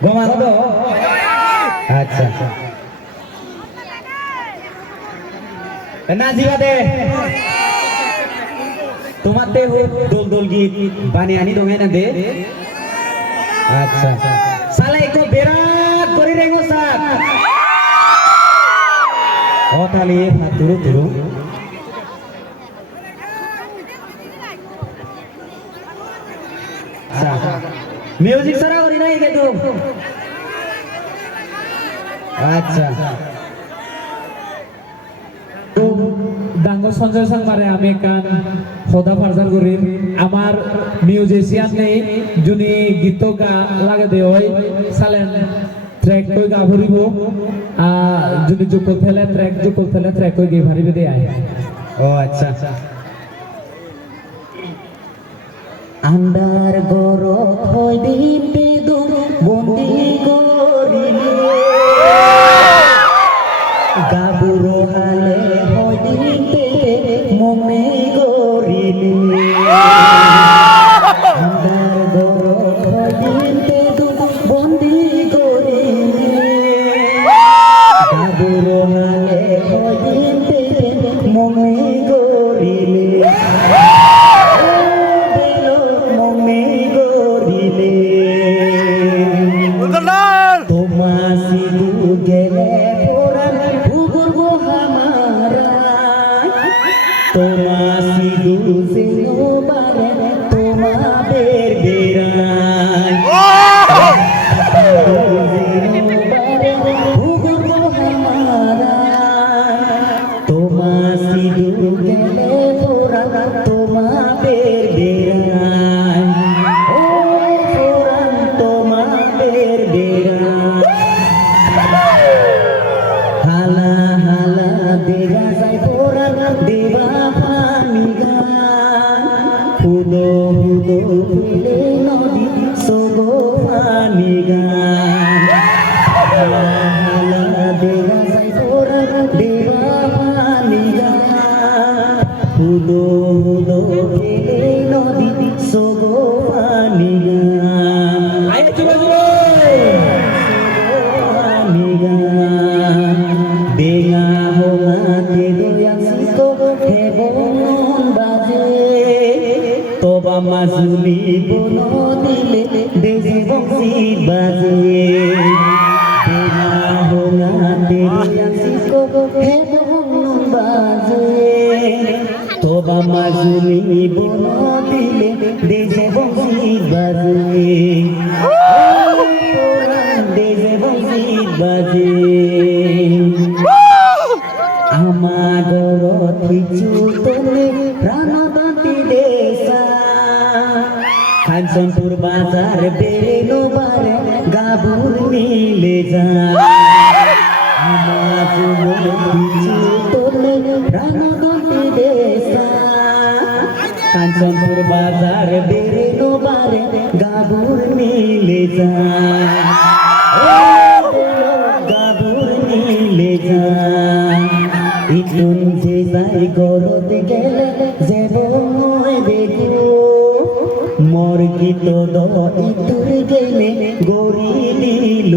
গমানো তো আচ্ছা নাজিবা দে তোমার দে দোল দোল গীত বানি আনি দঙে না দে আচ্ছা সালা একো বেরাত করি রেঙ্গো সাত ও তালি তুরু তুরু মিউজিক সারা করি নাই কিন্তু আচ্ছা ডাঙ্গর সঞ্জয় সাংমারে আমি গান সদা ফারজার করি আমার মিউজিশিয়ান নেই যিনি গীত গা লাগে দে ওই সালেন ট্র্যাক কই গা ভরিব যদি যোগ ফেলে ট্র্যাক কই গে ভরিবে দে আয় ও আচ্ছা আন্দার গর হই দিতে দু বন্দি করিলে গাবুরো হালে হই দিতে মনে করিলে আন্দার গর হই দিতে দু বন্দি করিলে গাবুরো হালে হই দিতে মনে করিলে মাজুলি বন দিলে দেশে বংশী বাজে তোবা মাজুলি বন দিলে দেশে বংশী বাজে দেশে বংশী বাজে আমার কিছু তোলে প্রাণবান্তি দেশা খানসনপুর বাজার বেরো বারে গাবুর মিলে যা আমার কিছু তোলে প্রাণবান্তি দেশা খানসনপুর বাজার বেরো বারে গাবুর মিলে যা গাবুর মিলে যা ইতুন যে যাই গরত গেলে যে বই দেখো মোর গীত দ ইতুর গেলে গরি দিল